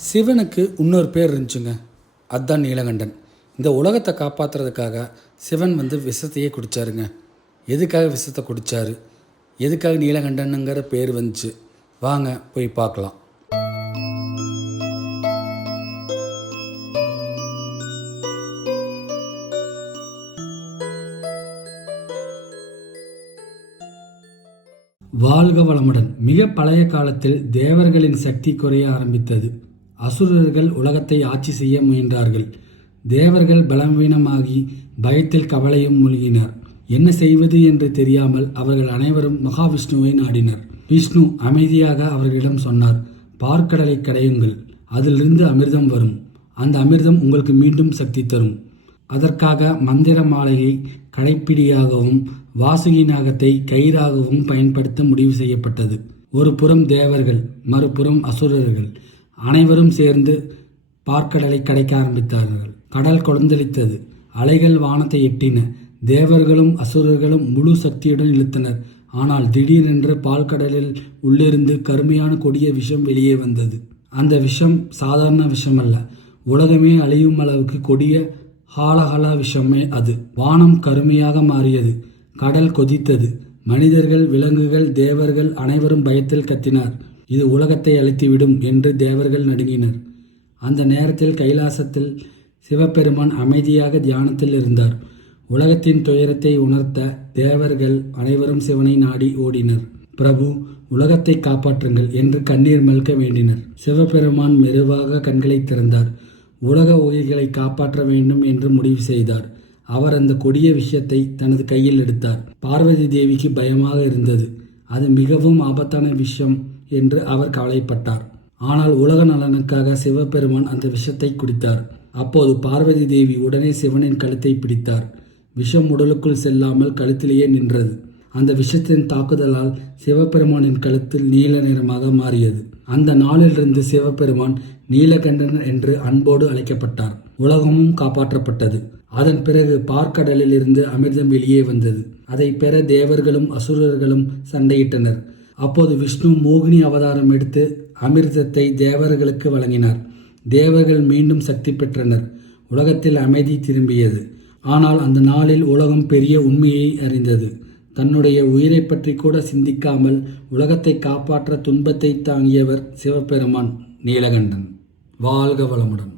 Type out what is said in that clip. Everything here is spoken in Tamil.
சிவனுக்கு இன்னொரு பேர் இருந்துச்சுங்க, அதுதான் நீலகண்டன். இந்த உலகத்தை காப்பாற்றுறதுக்காக சிவன் விஷத்தையே குடித்தாருங்க. எதுக்காக விஷத்தை குடித்தாரு, எதுக்காக நீலகண்டனுங்கிற பேர் வந்துச்சு, வாங்க போய் பார்க்கலாம். வாழ்க வளமுடன். மிக பழைய காலத்தில் தேவர்களின் சக்தி குறைய ஆரம்பித்தது. அசுரர்கள் உலகத்தை ஆட்சி செய்ய முயன்றார்கள். தேவர்கள் பலவீனமாகி பயத்தில் கவலையும் மூழ்கினர். என்ன செய்வது என்று தெரியாமல் அவர்கள் அனைவரும் மகாவிஷ்ணுவை நாடினர். விஷ்ணு அமைதியாக அவர்களிடம் சொன்னார், பார்க்கடலை கடையுங்கள், அதிலிருந்து அமிர்தம் வரும். அந்த அமிர்தம் உங்களுக்கு மீண்டும் சக்தி தரும். அதற்காக மந்திர மாலையை கடைப்பிடியாகவும் வாசுகி நாகத்தை கயிறாகவும் பயன்படுத்த முடிவு செய்யப்பட்டது. ஒரு புறம் தேவர்கள், மறுபுறம் அசுரர்கள் அனைவரும் சேர்ந்து பார்க்கடலை கடைக்க ஆரம்பித்தார்கள். கடல் கொந்தளித்தது. அலைகள் வானத்தை எட்டின. தேவர்களும் அசுரர்களும் முழு சக்தியுடன் இழுத்தனர். ஆனால் திடீரென்று பால்கடலில் உள்ளிருந்து கருமையான கொடிய விஷம் வெளியே வந்தது. அந்த விஷம் சாதாரண விஷம் அல்ல, உலகமே அழியும் அளவுக்கு கொடிய ஹாலஹலா விஷமே அது. வானம் கருமையாக மாறியது. கடல் கொதித்தது. மனிதர்கள், விலங்குகள், தேவர்கள் அனைவரும் பயத்தில் கத்தினார். இது உலகத்தை அழித்துவிடும் என்று தேவர்கள் நடுங்கினர். அந்த நேரத்தில் கைலாசத்தில் சிவபெருமான் அமைதியாக தியானத்தில் இருந்தார். உலகத்தின் துயரத்தை உணர்த்த தேவர்கள் அனைவரும் சிவனை நாடி ஓடினர். பிரபு, உலகத்தை காப்பாற்றுங்கள் என்று கண்ணீர் மல்க வேண்டினர். சிவபெருமான் மெதுவாக கண்களை திறந்தார். உலக உயிர்களை காப்பாற்ற வேண்டும் என்று முடிவு செய்தார். அவர் அந்த கொடிய விஷயத்தை தனது கையில் எடுத்தார். பார்வதி தேவிக்கு பயமாக இருந்தது. அது மிகவும் ஆபத்தான விஷயம் என்று அவர் கவலைப்பட்டார். ஆனால் உலக நலனுக்காக சிவபெருமான் அந்த விஷத்தை குடித்தார். அப்போது பார்வதி தேவி உடனே சிவனின் கழுத்தை பிடித்தார். விஷம் உடலுக்குள் செல்லாமல் கழுத்திலேயே நின்றது. அந்த விஷத்தின் தாக்குதலால் சிவபெருமானின் கழுத்தில் நீல நிறமாக மாறியது. அந்த நாளிலிருந்து சிவபெருமான் நீலகண்டன் என்று அன்போடு அழைக்கப்பட்டார். உலகமும் காப்பாற்றப்பட்டது. அதன் பிறகு பார்க்கடலில் இருந்து அமிர்தம் வெளியே வந்தது. அதை பெற தேவர்களும் அசுரர்களும் சண்டையிட்டனர். அப்போது விஷ்ணு மோகினி அவதாரம் எடுத்து அமிர்தத்தை தேவர்களுக்கு வழங்கினார். தேவர்கள் மீண்டும் சக்தி பெற்றனர். உலகத்தில் அமைதி திரும்பியது. ஆனால் அந்த நாளில் உலகம் பெரிய உண்மையை அறிந்தது. தன்னுடைய உயிரை பற்றி கூட சிந்திக்காமல் உலகத்தை காப்பாற்ற துன்பத்தை தாங்கியவர் சிவபெருமான் நீலகண்டன். வாழ்க வளமுடன்.